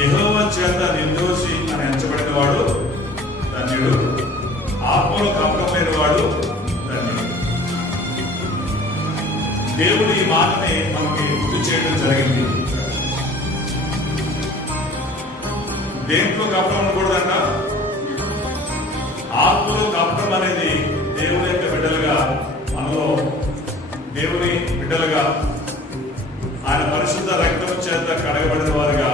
యెహోవా చేత నిర్దోషి అని ఎంచబడిన వాడు ధన్యుడు, ఆత్మలో కపటమైన వాడు ధన్యుడు. దేవుడు ఈ మాటని మనకి గుర్తు చేయడం జరిగింది. దేంట్లో కపటం ఉండకూడదంట? ఆత్మలో కపటం అనేది దేవుని యొక్క బిడ్డలుగా, మనలో దేవుని బిడ్డలుగా, ఆయన పరిశుద్ధ రక్తం చేత కడగబడిన వారుగా